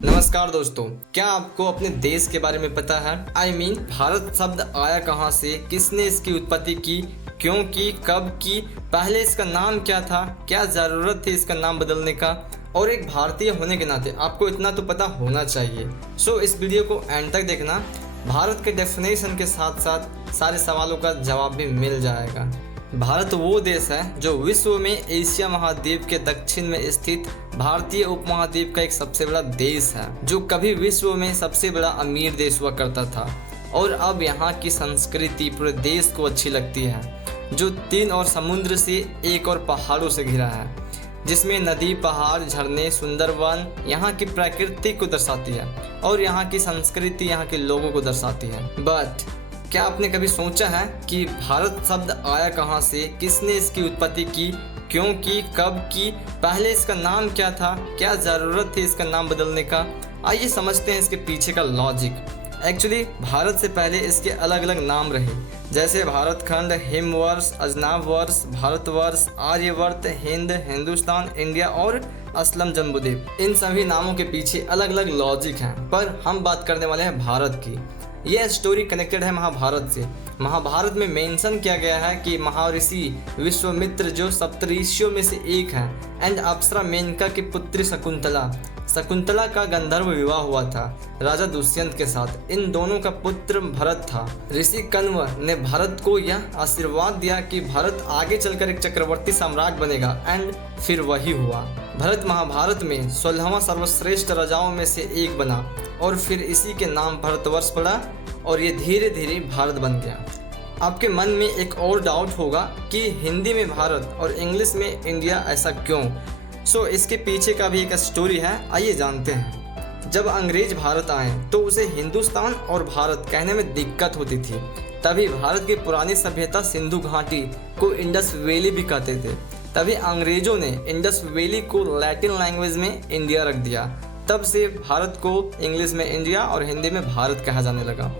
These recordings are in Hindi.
नमस्कार दोस्तों, क्या आपको अपने देश के बारे में पता है? भारत शब्द आया कहाँ से, किसने इसकी उत्पत्ति की, क्यों की, कब की, पहले इसका नाम क्या था, क्या ज़रूरत थी इसका नाम बदलने का, और एक भारतीय होने के नाते आपको इतना तो पता होना चाहिए। सो इस वीडियो को एंड तक देखना। भारत के डेफिनेशन के साथ साथ सारे सवालों का जवाब भी मिल जाएगा। भारत वो देश है जो विश्व में एशिया महाद्वीप के दक्षिण में स्थित भारतीय उपमहाद्वीप का एक सबसे बड़ा देश है, जो कभी विश्व में सबसे बड़ा अमीर देश हुआ करता था। और अब यहाँ की संस्कृति पूरे देश को अच्छी लगती है, जो 3 और समुद्र से, 1 और पहाड़ों से घिरा है, जिसमें नदी, पहाड़, झरने, सुंदर वन यहाँ की प्रकृति को दर्शाती है और यहाँ की संस्कृति यहाँ के लोगों को दर्शाती है। बट क्या आपने कभी सोचा है कि भारत शब्द आया कहाँ से, किसने इसकी उत्पत्ति की, क्यों की, कब की, पहले इसका नाम क्या था, क्या ज़रूरत थी इसका नाम बदलने का? आइए समझते हैं इसके पीछे का लॉजिक। एक्चुअली भारत से पहले इसके अलग अलग नाम रहे, जैसे भारतखंड, हिमवर्ष, अजनाबवर्ष, भारतवर्ष, आर्यवर्त, हिंद, हिंदुस्तान, इंडिया और असलम जम्बूद्वीप। इन सभी नामों के पीछे अलग अलग लॉजिक हैं, पर हम बात करने वाले हैं भारत की। यह स्टोरी कनेक्टेड है महाभारत से। महाभारत में मेंशन किया गया है कि महर्षि विश्वामित्र, जो सप्तऋषियों में से एक हैं, एंड अप्सरा मेनका की पुत्री शकुंतला का गंधर्व विवाह हुआ था राजा दुष्यंत के साथ। इन दोनों का पुत्र भरत था। ऋषि कण्व ने भरत को यह आशीर्वाद दिया कि भरत आगे चलकर एक चक्रवर्ती सम्राट बनेगा, एंड फिर वही हुआ। भरत महाभारत में 16वां सर्वश्रेष्ठ राजाओं में से एक बना और फिर इसी के नाम भारतवर्ष पड़ा और ये धीरे धीरे भारत बन गया। आपके मन में एक और डाउट होगा कि हिंदी में भारत और इंग्लिश में इंडिया, ऐसा क्यों? सो इसके पीछे का भी एक स्टोरी है, आइए जानते हैं। जब अंग्रेज भारत आए तो उसे हिंदुस्तान और भारत कहने में दिक्कत होती थी। तभी भारत की पुरानी सभ्यता सिंधु घाटी को इंडस वैली भी कहते थे। तभी अंग्रेजों ने इंडस वैली को लैटिन लैंग्वेज में इंडिया रख दिया। तब से भारत को इंग्लिश में इंडिया और हिंदी में भारत कहा जाने लगा।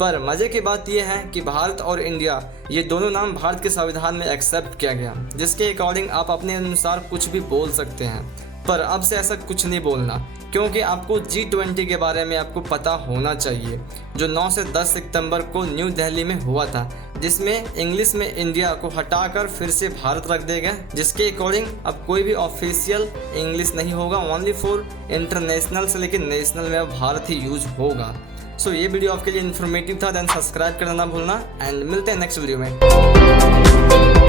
पर मज़े की बात यह है कि भारत और इंडिया, ये दोनों नाम भारत के संविधान में एक्सेप्ट किया गया, जिसके अकॉर्डिंग आप अपने अनुसार कुछ भी बोल सकते हैं। पर अब से ऐसा कुछ नहीं बोलना, क्योंकि आपको G20 के बारे में आपको पता होना चाहिए, जो 9 से 10 सितंबर को न्यू दिल्ली में हुआ था, जिसमें इंग्लिश में इंडिया को हटाकर फिर से भारत रख दिया गया, जिसके अकॉर्डिंग अब कोई भी ऑफिशियल इंग्लिश नहीं होगा, ओनली फॉर इंटरनेशनल से लेकर नेशनल में अब भारत ही यूज होगा। सो ये वीडियो आपके लिए इन्फॉर्मेटिव था, देन सब्सक्राइब करना ना भूलना, एंड मिलते हैं नेक्स्ट वीडियो में।